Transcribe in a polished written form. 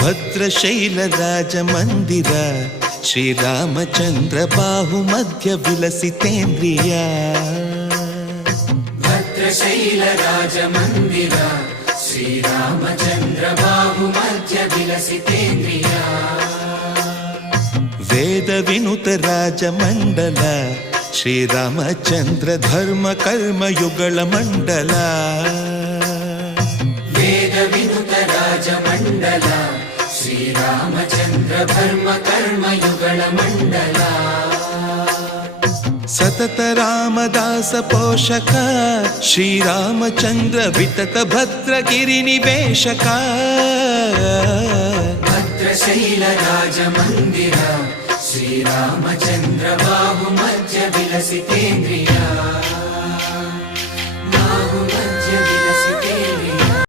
ಭದ್ರಶೈಲ ರಾಜ ಮಂದಿರ ಶ್ರೀರಾಮಚಂದ್ರ ಬಾಹು ಮಧ್ಯ ವಿಲಸಿತೇಂದ್ರಿಯ. ಭದ್ರಶೈಲ ರಾಜ ಮಂದಿರ ಶ್ರೀರಾಮಚಂದ್ರ ಬಾಹು ಮಧ್ಯ ವಿಲಸಿತೇಂದ್ರಿಯ. ವೇದ ವಿನುತ ರಾಜ ಮಂಡಲ ಶ್ರೀರಾಮಚಂದ್ರ ಧರ್ಮ ಕರ್ಮ ಯುಗಳ ಮಂಡಲ. ವೇದ ವಿನುತ ರಾಜ ಮಂಡಲ ಶ್ರೀರಾಮಚಂದ್ರ ಧರ್ಮ ಕರ್ಮ ಯುಗಳ ಮಂಡಲ. ಸತತ ರಾಮದಾಸ ಪೋಷಕ ಶ್ರೀರಾಮಚಂದ್ರ ವಿತತ ಭದ್ರಗಿರಿ ನಿವೇಶಕ. ಭದ್ರಶೈಲ ರಾಜ ಮಂದಿರ ಶ್ರೀರಾಮಚಂದ್ರ ಬಾಹು ಮಧ್ಯ ವಿಲಸಿತೇಂದ್ರಿಯ. ಬಾಹು